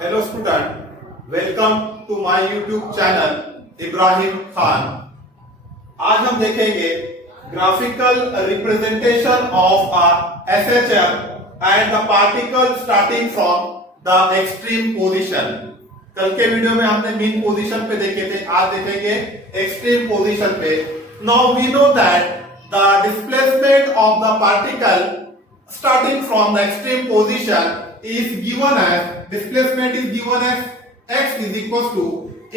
Hello student, welcome to my YouTube channel Ibrahim Khan. आज हम देखेंगे graphical representation of a SHM and the particle starting from the extreme position. कल के video में हमने मीन पोजीशन पे देखे थे, आज देखेंगे एक्सट्रीम पोजीशन पे। Now we know that the displacement of the particle starting from the extreme position is given as displacement is given as x is equals to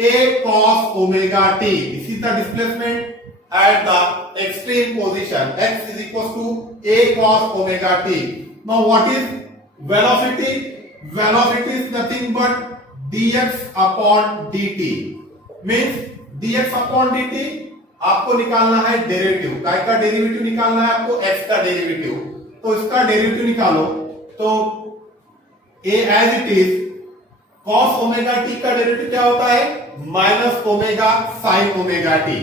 a cos omega t. This is the displacement at the extreme position. X is equals to a cos omega t. Now what is velocity? Velocity is nothing but dx upon dt. Means dx upon dt आपको निकालना है derivative. काय का derivative निकालना है आपको? x का derivative. तो इसका डेरिवेटिव निकालो तो a as it is cos omega t का डेरिवेटिव क्या होता है? Minus omega sine omega t।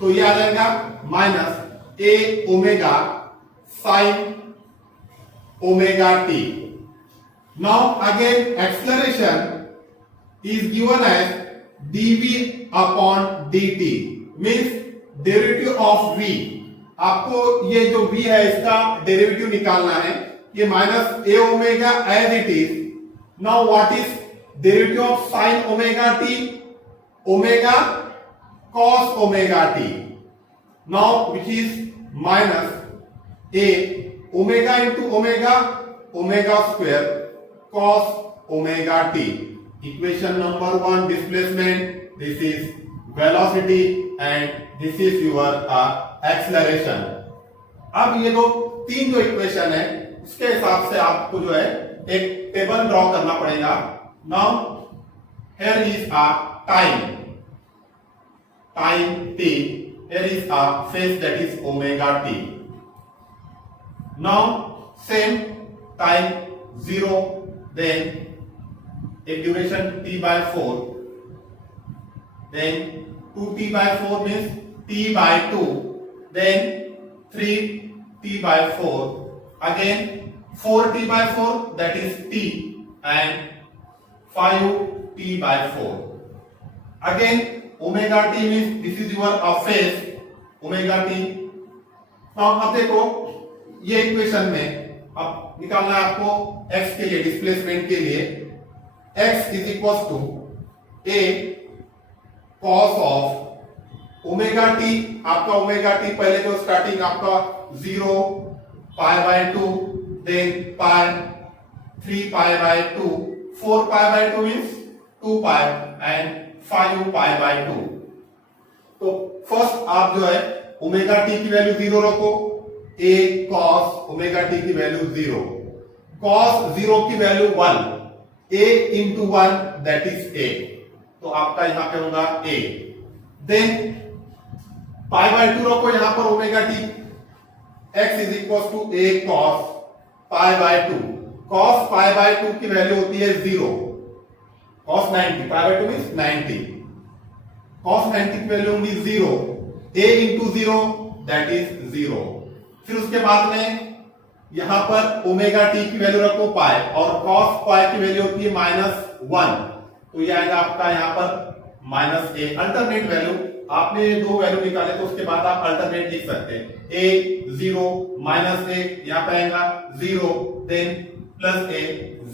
तो ये आ जाएगा minus a omega sine omega t। Now again acceleration is given as dv upon dt means derivative of v। आपको ये जो v है इसका डेरिवेटिव निकालना है। ये minus A omega as it is. Now what is derivative of sine omega t? Omega cos omega t. Now which is minus A omega into omega, omega square cos omega t. Equation number 1 displacement, this is velocity and this is your acceleration. अब ये दो तीन जो equation है उसके हिसाब से आपको जो है एक टेबल ड्रॉ करना पड़ेगा। Now here is a time t, here is a phase that is omega t. Now same time 0, then a duration t by 4, then 2t by 4 means t by 2, then 3t by 4, again 4t by 4 that is t, and 5t by 4. Again omega t means this is your phase omega t. now अब देखो ये equation में अब निकालना है आपको x के लिए, डिस्प्लेसमेंट के लिए। x is equals to a cos of omega t. आपका ओमेगा टी पहले जो स्टार्टिंग आपका 0 pi by 2, then pi 3 pi by 2, 4 pi by 2 means 2 pi and 5 pi by 2। तो फर्स्ट आप जो है ओमेगा टी की वैल्यू 0 रखो, a cos ओमेगा टी की वैल्यू 0, cos 0 की value 1, a into 1 that is a। तो आपका यहां पे होगा a। देन पाई बाय 2 रखो यहां पर omega t, x is equal to a cos pi by 2। cos pi by 2 की वैल्यू होती है 0, cos 90, pi by 2 means 90, cos 90 की वैल्यू होगी 0, a into 0 दैट इज 0। फिर उसके बाद में यहां पर ओमेगा टी की वैल्यू रखो पाई, और cos पाई की वैल्यू होती है -1, तो ये आएगा आपका यहां पर -a। अल्टरनेट वैल्यू आपने दो वैल्यू निकाले तो उसके बाद आप अल्टरनेट लिख सकते हैं। a 0 माइनस a यहां पे आएगा 0, then plus a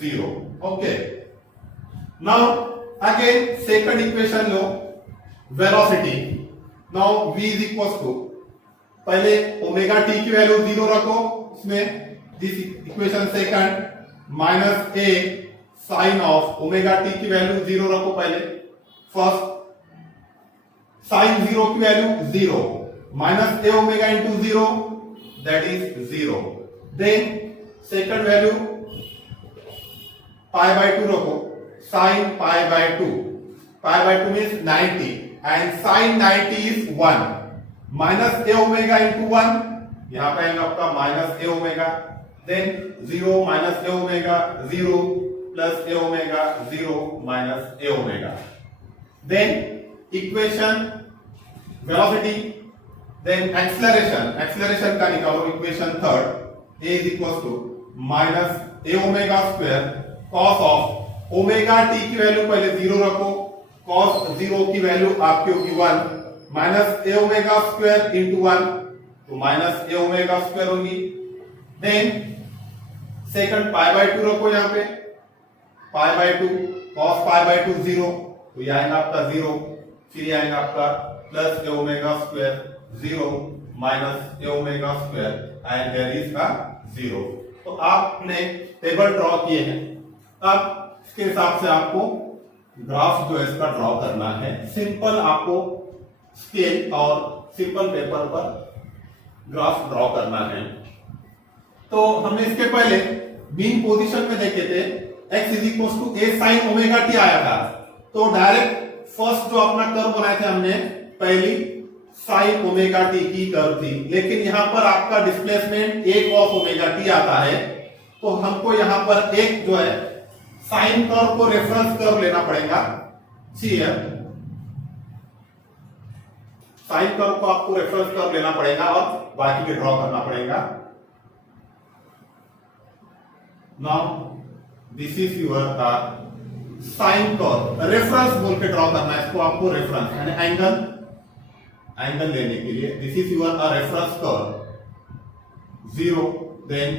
0। Okay, now again second equation लो, velocity. Now v is equal to पहले ओमेगा टी की वैल्यू 0 रखो इसमें, this equation second minus a sine of omega t की वैल्यू 0 रखो पहले। फर्स्ट साइन 0 की value 0, minus a omega into 0 that is 0। Then second value pi by 2 रखो, sine pi by 2, pi by 2 means 90 and sine 90 is 1, minus a omega into 1, यहां पे आएगा आपका minus a omega, then 0 minus a omega 0 plus a omega 0 minus a omega. Then equation velocity, then acceleration, acceleration का निकालो equation third, a is equal to minus a omega square cos of omega t की value पहले 0 रखो, cos 0 की value आपकी होगी 1 minus ए omega square into 1, तो minus ए omega square होगी। देन सेकंड पाई बाय 2 रखो, यहां पे पाई बाय 2 cos पाई बाय 2 0, तो ये आएगा आपका 0, फिर ये आएगा आपका plus a omega square 0 minus A omega square and there is का 0। तो आपने टेबल ड्रॉ किए हैं। अब इसके हिसाब से आपको ग्राफ जो है इसका ड्रॉ करना है। सिंपल आपको स्केल और सिंपल पेपर पर ग्राफ ड्रॉ करना है। तो हमने इसके पहले मीन पोजीशन में देखे थे x is equal to a sine omega t आया था, तो डायरेक्ट फर्स्ट जो अपना कर्व बनाए थे हमने पहली साइन ओमेगा टी की कर्व थी, लेकिन यहां पर आपका डिस्प्लेसमेंट ए कॉस ओमेगा टी आता है, तो हमको यहां पर एक जो है साइन कर्व को रेफरेंस कर्व लेना पड़ेगा। साइन कर्व को आपको रेफरेंस कर्व लेना पड़ेगा और बाकी के ड्रॉ करना पड़ेगा। Now this is your sine curve, reference बोल के ड्रॉ करना है इसको आपको, रेफरेंस यानी एंगल लेने के लिए। This is your reference curve 0, then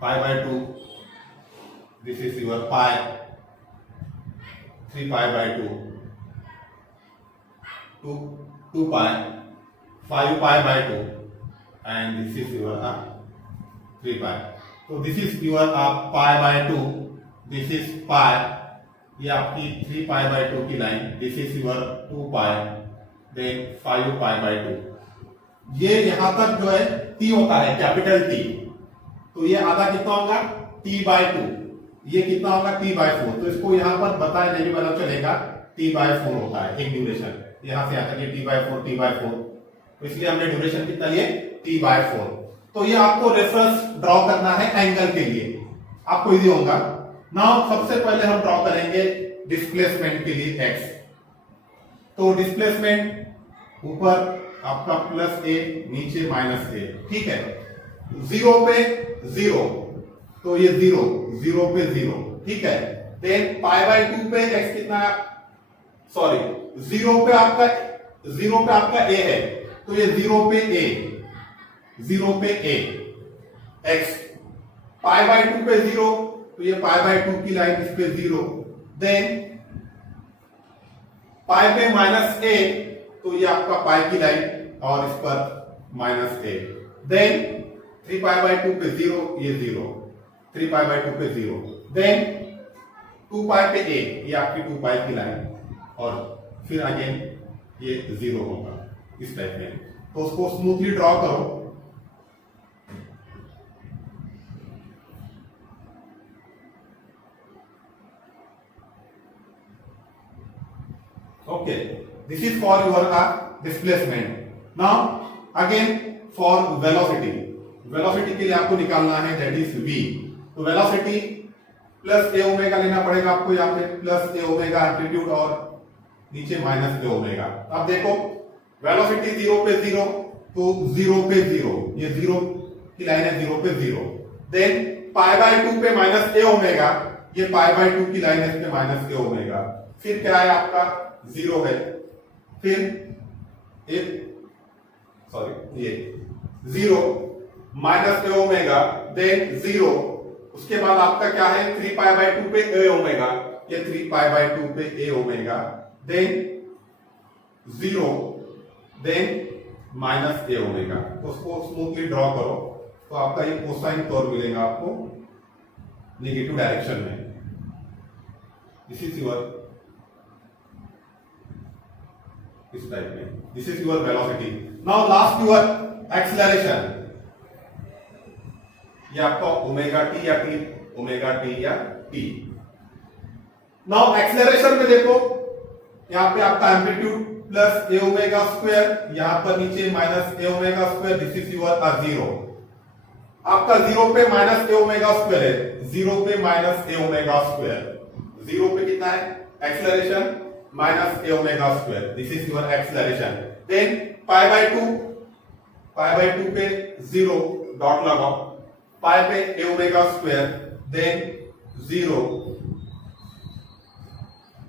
pi by 2, this is your pi 3 pi by 2 2 pi 5 pi by 2 and this is your 3 pi. तो this is your pi by 2, this is pi, ये आपकी 3 pi by 2 की line, this is your 2 pi, then 5 pi by 2। ये यहां तक जो है T होता है कैपिटल टी, तो ये आधा कितना होगा टी बाय 2, ये कितना होगा टी बाय 4। तो इसको यहां पर बताए नहीं भी मतलब चलेगा, टी बाय 4 होता है एक ड्यूरेशन, यहां से आता है टी बाय 4 टी बाय 4, तो इसलिए हमने ड्यूरेशन कितना लिए टी बाय 4। तो ये आपको रेफरेंस ड्रॉ करना है एंगल के लिए, आपको इजी होगा। नाउ सबसे पहले हम ड्रॉ करेंगे डिस्प्लेसमेंट के लिए x। तो डिस्प्लेसमेंट ऊपर आपका प्लस ए, नीचे माइनस ए, ठीक है। 0 पे 0, तो ये 0 पे 0, ठीक है। देन पाई बाय 2 पे x कितना, सॉरी 0 पे आपका a है, तो ये 0 पे a x, पाई बाय 2 पे 0, तो ये पाई बाय 2 की लाइन इस पे 0, देन पाई पे माइनस a, तो ये आपका पाई की लाइन और इस पर minus a, then 3 pi by 2 पे 0, ये 0, 3 पाई बाय 2 पे 0, देन 2 पाई पे a, ये आपकी 2 पाई की लाइन और फिर अगेन ये 0 होगा इस टाइप में। तो उसको स्मूथली ड्रॉ करो। Okay, this is for your displacement. Now again for velocity. Velocity के लिए आपको निकालना है that is v. तो velocity प्लस ए ओमेगा लेना पड़ेगा आपको, यहाँ पे प्लस ए ओमेगा एम्पलीट्यूड और नीचे माइनस ए ओमेगा। अब देखो वेलोसिटी 0 पे 0, तो 0 पे 0, ये 0 की लाइन है 0 पे 0, देन पाई बाय 2 पे माइनस ए ओमेगा, ये पाई बाय 2 की लाइन है इस पे माइनस ए ओमेगा, फिर क्या है आपका 0 है, फिर ये 0 माइनस ए ओमेगा, देन 0, उसके बाद आपका क्या है 3 पाई बाय 2 पे ए ओमेगा, ये 3 पाई बाय 2 पे A omega, then 0, then minus A omega. तो उसको स्मूथली ड्रॉ करो, तो आपका ये कोसाइन कर्व मिलेगा आपको नेगेटिव डायरेक्शन में। दिस इज योर, इस टाइप में, this is your velocity. Now last your acceleration, ये आपका ओमेगा टी या टी, ओमेगा टी या टी। नाउ एक्सेलरेशन में देखो यहां पे आपका amplitude plus a omega square, यहां पर नीचे minus A omega square, this is your 0। आपका 0 पे माइनस ए ओमेगा स्क्वायर है, 0 पे माइनस ए ओमेगा स्क्वायर, 0 पे कितना है acceleration minus A omega square, this is your acceleration. Then pi by 2 पे 0 डॉट लगाओ, पाई पे A omega square, then 0,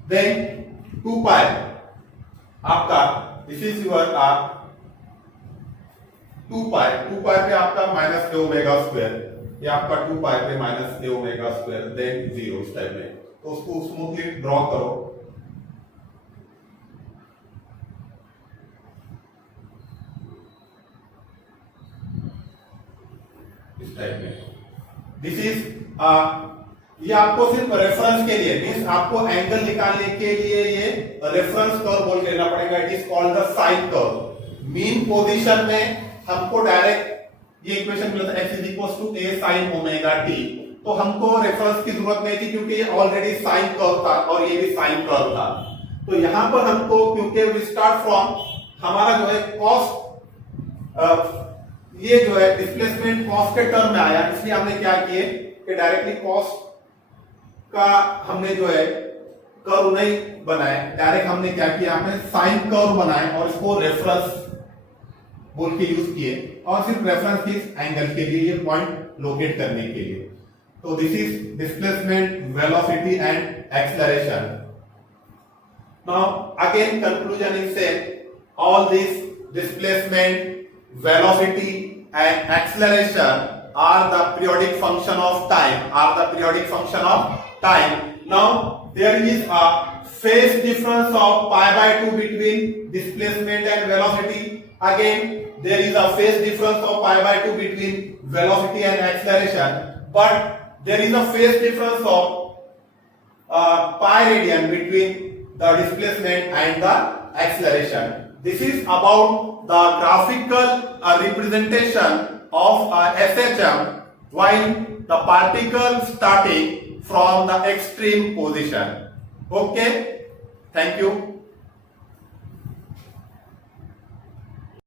then 2 pi आपका, दिस इज योर 2 pi पे आपका माइनस ए ओमेगा स्क्वायर, ये आपका 2 pi पे माइनस ए ओमेगा स्क्वायर, देन 0 इस टाइप में। तो उसको स्मूथली ड्रॉ करो। इस टाइप में। दिस इज ये आपको सिर्फ रेफरेंस के लिए, मींस आपको एंगल निकालने के लिए ये रेफरेंस कर्व बोल के लेना पड़ेगा। It is called the sine curve. Mean position में हमको डायरेक्ट ये इक्वेशन मिला था x = a sin omega t, तो हमको रेफरेंस की जरूरत नहीं थी क्योंकि ये ऑलरेडी साइन कर्व था और ये भी साइन कर्व था। तो यहां पर हमको, क्योंकि वी स्टार्ट फ्रॉम हमारा जो है कॉस, ये जो है डिस्प्लेसमेंट कॉस के टर्म में आया, इसलिए हमने क्या किए कि डायरेक्टली कॉस का हमने जो है कर्व नहीं बनाए, डायरेक्ट हमने क्या किया, हमने साइन कर्व बनाए और इसको रेफरेंस बोल के यूज किए, और सिर्फ रेफरेंस किस एंगल के लिए, ये पॉइंट लोकेट करने के लिए। तो this is displacement, velocity and acceleration. Now again conclusion is said, all this displacement, velocity and acceleration are the periodic function of time, Now there is a phase difference of pi by 2 between displacement and velocity. Again there is a phase difference of pi by 2 between velocity and acceleration, but there is a phase difference of pi radian between the displacement and the acceleration. This is about the graphical representation of SHM while the particle starting from the extreme position. Okay, thank you.